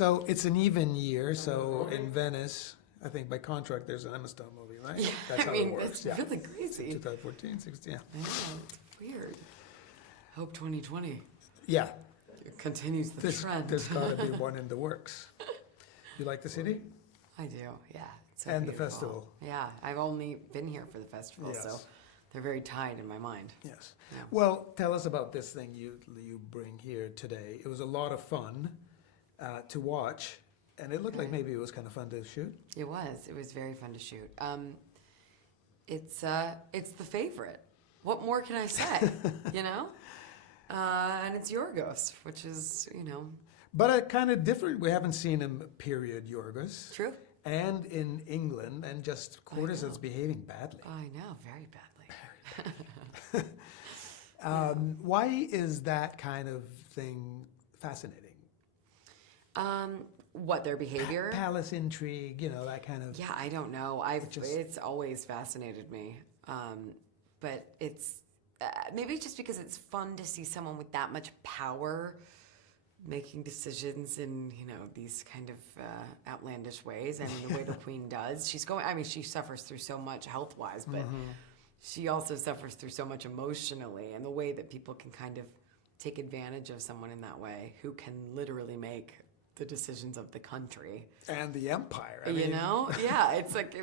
So it's an even year. So in Venice, I think by contract there's an Emma Stone movie, right? Yeah, That's how it works. that's really crazy. 2014, 16. Yeah. I know, it's weird. Hope 2020 Yeah. continues the trend. There's got to be one in the works. You like the city? I do, yeah. It's so And the beautiful. festival. Yeah, I've only been here for the festival, so Yes. they're very tied in my mind. Yes. Yeah. Well, tell us about this thing you bring here today. It was a lot of fun to watch, and it looked like maybe it was kind of fun to shoot. It was very fun to shoot. It's the favorite. What more can I say? You know? And it's Yorgos, which is, But a kind of different. We haven't seen him period Yorgos. true. And in England, and just courtesans behaving badly. I know, very badly. Why is that kind of thing fascinating? What, their behavior? Palace intrigue, that kind of. Yeah, I don't know. It's always fascinated me. But it's maybe just because it's fun to see someone with that much power making decisions in, these kind of outlandish ways, and the way the queen does. She suffers through so much health-wise, but she also suffers through so much emotionally, and the way that people can kind of take advantage of someone in that way who can literally make the decisions of the country And the empire. Yeah, it's like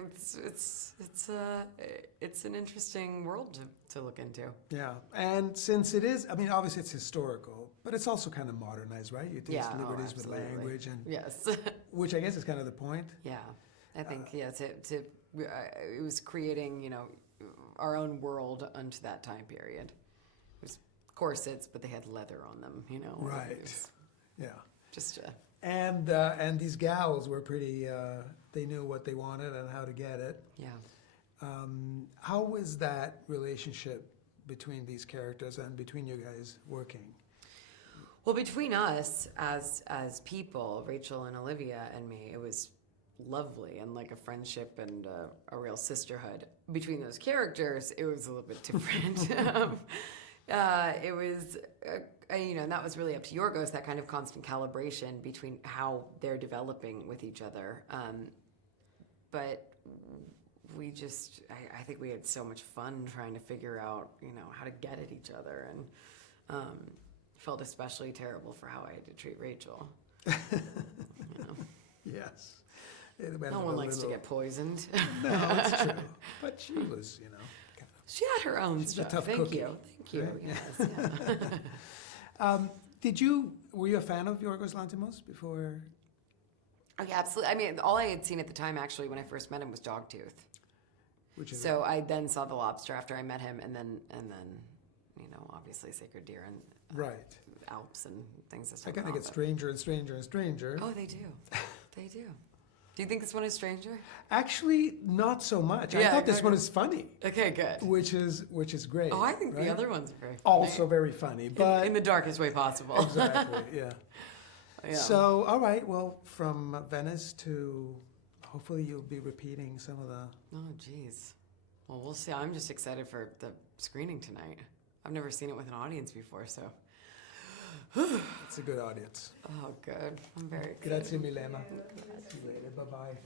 it's an interesting world to look into. Yeah, and since it is, obviously it's historical, but it's also kind of modernized, right? You take liberties with language, and yes, which I guess is kind of the point. yeah, I think it was creating our own world unto that time period. It was corsets, but they had leather on them, Right. Yeah. Just And these gals were pretty. They knew what they wanted and how to get it. yeah. How was that relationship between these characters and between you guys working? Well, between us as people, Rachel and Olivia and me, it was lovely and like a friendship and a real sisterhood. Between those characters, it was a little bit different. It was, and that was really up to Yorgos, that kind of constant calibration between how they're developing with each other. But we just, I think we had so much fun trying to figure out, how to get at each other, and felt especially terrible for how I had to treat Rachel. Yes. No one likes to get poisoned. No, it's true. But she was, kind of. She had her own stuff. A tough Thank cookie, you. Thank you. right? Yes, yeah. Were you a fan of Yorgos Lanthimos before? Oh, yeah, absolutely. All I had seen at the time, actually, when I first met him, was Dogtooth. Which is So I then saw The Lobster after I met him, and then obviously Sacred Deer and right. Alps and things. I kind of get stranger and stranger and stranger. Oh, they do. They do. Do you think this one is stranger? Actually, not so much. I Yeah, thought this okay. one is funny, Okay, good. which is great. Oh, I think right? the other ones are very funny. Also very funny, but in the darkest way possible. exactly, yeah. Yeah. So, all right, well, from Venice to hopefully you'll be repeating some of the. Oh, geez. Well, we'll see. I'm just excited for the screening tonight. I've never seen it with an audience before, so. It's a good audience. Oh, good. I'm very excited. Grazie mille, Emma. See you later. Bye bye.